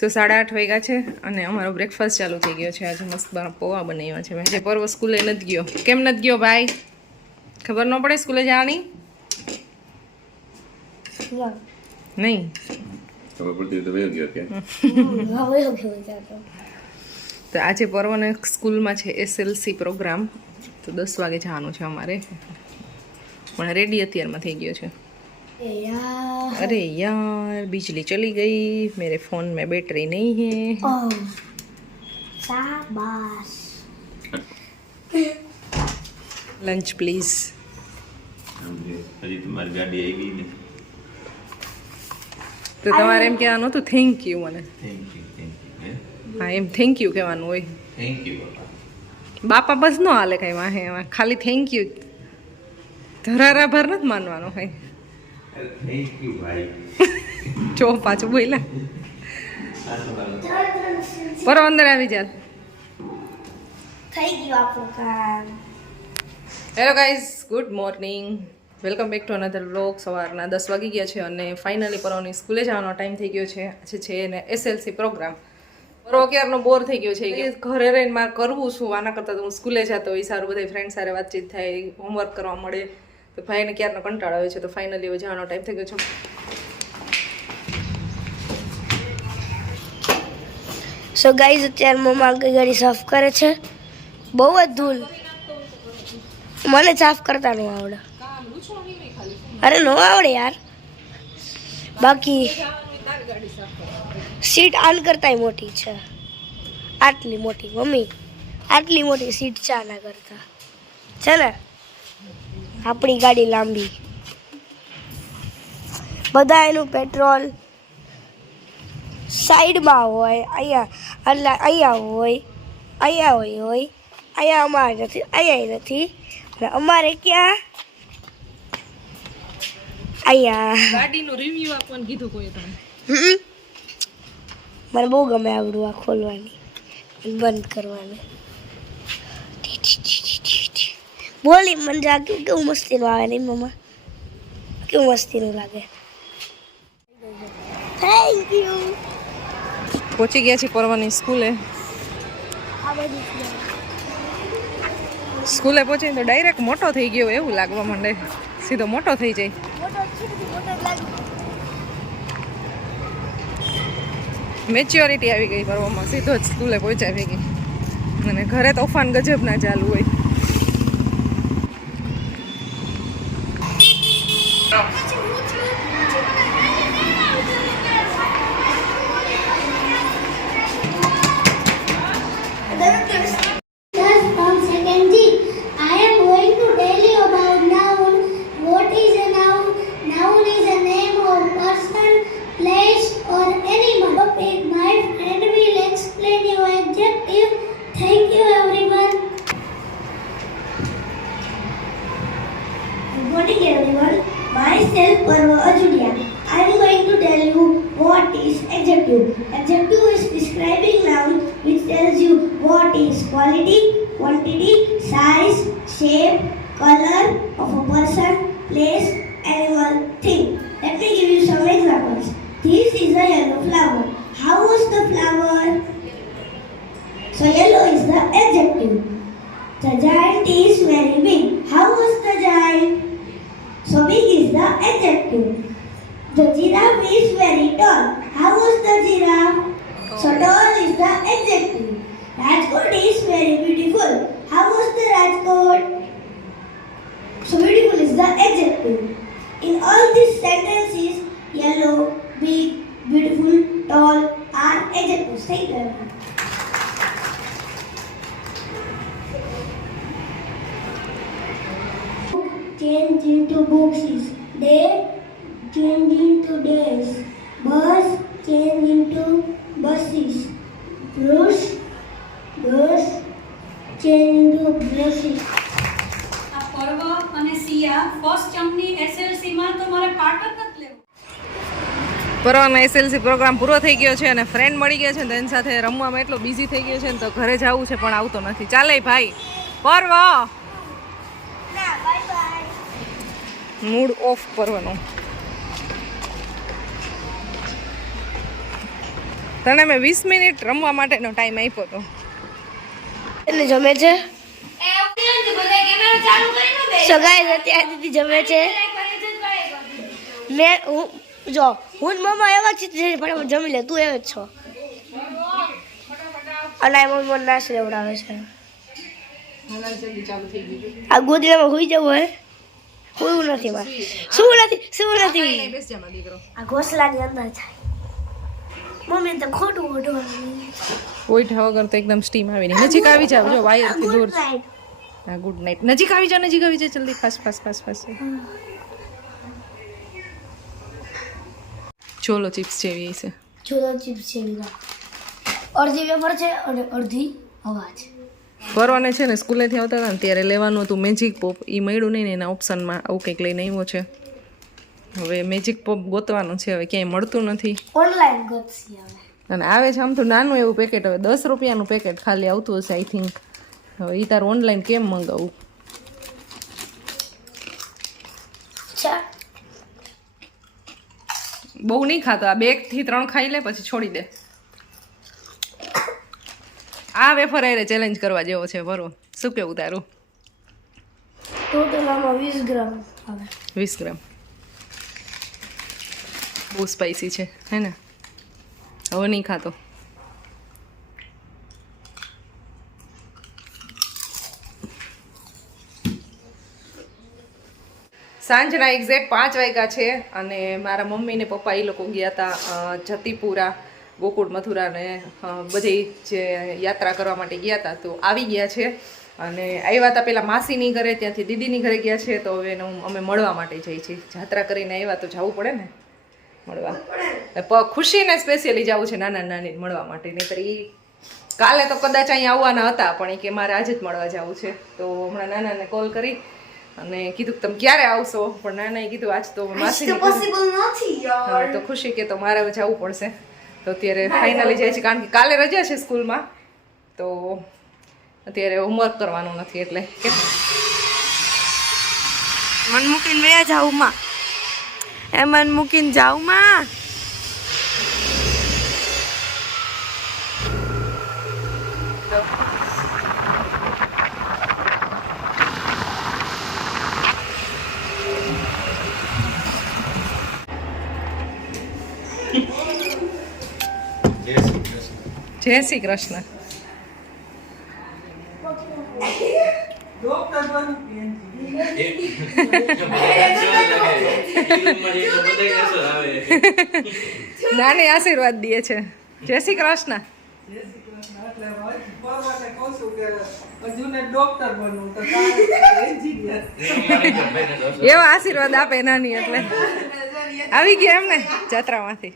સો સાડા આઠ વાગ્યા છે અને અમારો બ્રેકફાસ્ટ ચાલુ થઈ ગયો છે. આજે મસ્ત પૌવા બનાવ્યા છે મેં. જે પર્વ સ્કૂલે નથી ગયો. કેમ નથી ગયો ભાઈ? ખબર ન પડે સ્કૂલે જવાની? નહીં. તો આજે પર્વને સ્કૂલમાં છે એસએલસી પ્રોગ્રામ તો દસ વાગે જવાનું છે અમારે. પણ રેડી અત્યારમાં થઈ ગયો છે. अरे यार बिजली चली गई मेरे फोन में बैटरी नहीं है शाबाश लंच प्लीज હજી તમારી ગાડી આવી ને તો તમારે એમ કહેવાનું હતું થેન્ક યુ મને થેન્ક યુ થેન્ક યુ હે હા એમ થેન્ક યુ કહેવાનું હોય થેન્ક યુ બાપા બાપા બસ ન હાલે કાંઈ વાહે એમાં ખાલી થેન્ક યુ ધરારા ભર નથી માનવાનો હોય થેન્ક યુ ભાઈ જો પાછું બોલ્યા. પર અંદર આવી જાય થઈ ગયું આપણું કામ. Hello guys good morning welcome back to another vlog સવારના દસ વાગી ગયા છે અને ફાઇનલી પરોની સ્કૂલે જવાનો ટાઈમ થઈ ગયો છે. આજે છે એને એસએલસી પ્રોગ્રામ પરો ક્યારનો બોર થઈ ગયો છે? કે ઘરે રહીને મારે કરવું શું? આના કરતાં તો હું સ્કૂલે જતો હોય સારું બધા ફ્રેન્ડ સાથે વાતચીત થાય હોમવર્ક કરવા મળે. તો ભાઈને ક્યારનો કંટાળો આવે છે તો ફાઇનલી હવે જવાનો ટાઈમ થઈ ગયો છે. સો ગાઈઝ અત્યારે મમ્મા આગળ ગાડી સાફ કરે છે. બહુ જ ધૂલ. મને સાફ કરતા ન આવડે. અરે ન આવડે યાર. બાકી સીટ આન કરતાંય મોટી છે. આટલી મોટી, મમ્મી. આટલી મોટી સીટ છે આના કરતા. છે ને? આપણી ગાડી લાંબી. બધા એનું પેટ્રોલ સાઈડમાં હોય અહીંયા એટલે અહીંયા હોય અહીંયા હોય હોય અહીંયા અમારે નથી અહીંયા નથી. અને અમારે ક્યાં? અહીંયા. ગાડીનું રિવ્યુ આપવાનું કીધું કોઈ તમે. મને બહુ ગમે આવડું આ ખોલવાની બંધ કરવાની. બોલી મને જા કેવું મસ્તી મસ્તીનું આવે નહીં મમ્મા? કેવું મસ્તીનું લાગે? થેન્ક યુ પહોંચી ગયા છે પરવાની સ્કૂલે. સ્કૂલે પહોંચીને તો ડાયરેક્ટ મોટો થઈ ગયો એવું લાગવા માંડે. સીધો મોટો થઈ જાય. મેચ્યોરિટી આવી ગઈ પર્વમાં. સીધો જ સ્કૂલે પહોંચાવી ગઈ. અને ઘરે તોફાન ગજબ ના ચાલુ હોય. Parva. I am going to tell you what is adjective. Adjective is describing noun which tells you what is quality, quantity, size, shape, color of a person, place, animal, thing. Let me give you some examples. This is a yellow flower. How was the flower? So yellow is the adjective. The giant is very big. How was the giant? So big is the adjective. The giraffe is very tall. How was the giraffe? Oh. So tall is the adjective. Rajkot is very beautiful. How was the Rajkot? So beautiful is the adjective. In all these sentences, yellow, big, beautiful, tall are adjectives. Thank you. Change into books is day, change into days. Bus, change into buses. Brush, brush, change into brushes. આ પર્વ અને સિયા first ટર્મની એસએલસીમાં તો મારે part જ નથી લેવો પરવાનો એસએલસી programme પૂરો થઈ ગયો છે અને ફ્રેન્ડ મળી ગયા છે ને તો એની સાથે રમવામાં એટલો બિઝી થઈ ગયો છે ને તો ઘરે જવું છે પણ આવતો નથી ચાલે ભાઈ પર્વ મૂડ ઓફ કરવાનો. તને મેં વીસ મિનિટ રમવા માટેનો ટાઈમ આપ્યો હતો એટલે જમે છે? સગાઈ અત્યારે દીદી જમે છે. મેં હું જો હું ને મમ્મા એવા જ છીએ પણ જમી લે તું એવો જ છો. અને આ મમ્મી મને નાશ લેવડાવે છે. આ ગોદડામાં હોઈ જવું હે નથી મારે શું નથી શું નથી આ ઘોસલાની અંદર થાય મમ્મી તો ખોટું ખોટું ઓઈઠા વગર તો એકદમ સ્ટીમ આવી નહીં નજીક આવી જાવ જો વાયરથી દૂર. હા ગુડ નાઇટ નજીક આવી જાવ નજીક આવી જાઓ જલ્દી ફાસ્ટ ફાસ ફાસ ફાસ ચોલો ચિપ્સ જેવી છે ચોલો ચિપ્સ છે અડધી વેફર છે અને અડધી હવા છે પરવાને છે ને સ્કૂલેથી આવતા હતા ને ત્યારે લેવાનું હતું મેજિક પોપ એ મળ્યું નહીં ને એના ઓપ્શનમાં આવું કંઈક લઈને આવ્યો છે. હવે મેજિક પોપ ગોતવાનું છે હવે ક્યાંય મળતું નથી. ઓનલાઈન આવે અને આવે છે આમ તો નાનું એવું પેકેટ હવે દસ રૂપિયાનું પેકેટ ખાલી આવતું હશે આઈ થિંક હવે એ તારું ઓનલાઈન કેમ મંગાવું? બહુ નહીં ખાતો આ બેથી ત્રણ ખાઈ લે પછી છોડી દે. આ વેફર આયરે ચેલેન્જ કરવા જેવો છે બરો શું કેવું તારું? ટોટલ આમાં વીસ ગ્રામ આવે. વીસ ગ્રામ. બહુ સ્પાઈસી છે હે ને? હવે નહીં ખાતો. સાંજના એક્ઝેક્ટ પાંચ વાગ્યા છે અને મારા મમ્મી ને પપ્પા એ લોકો ગયા હતા જતીપુરા. ગોકુળ મથુરાને બધી જે યાત્રા કરવા માટે ગયા હતા તો આવી ગયા છે. અને આવ્યા હતા પેલા માસીની ઘરે ત્યાંથી દીદીની ઘરે ગયા છે તો હવે એનું અમે મળવા માટે જઈએ છીએ. જાત્રા કરીને આવ્યા તો જવું પડે ને? મળવા. ખુશીને સ્પેશિયલી જવું છે નાના નાની મળવા માટે. નહીતર એ કાલે તો કદાચ અહીં આવવાના હતા પણ એ કે મારે આજે જ મળવા જવું છે. તો હમણાં નાનાને કોલ કરી અને કીધું કે તમે ક્યારે આવશો? પણ નાનાએ કીધું આજ તો માસી તો ખુશી કે તો મારે જવું પડશે. તો અત્યારે ફાઇનલી જાય છે કારણ કે કાલે રજા છે સ્કૂલમાં. તો અત્યારે હોમવર્ક કરવાનું નથી એટલે કે મન મૂકીને વયા જાઉં માં. એ મન મૂકીને જાઉં માં. જય જય શ્રી કૃષ્ણ. નાની આશીર્વાદ દે છે. જય શ્રી કૃષ્ણ. એવા આશીર્વાદ આપે નાની એટલે. આવી ગયા એમને જાત્રામાંથી.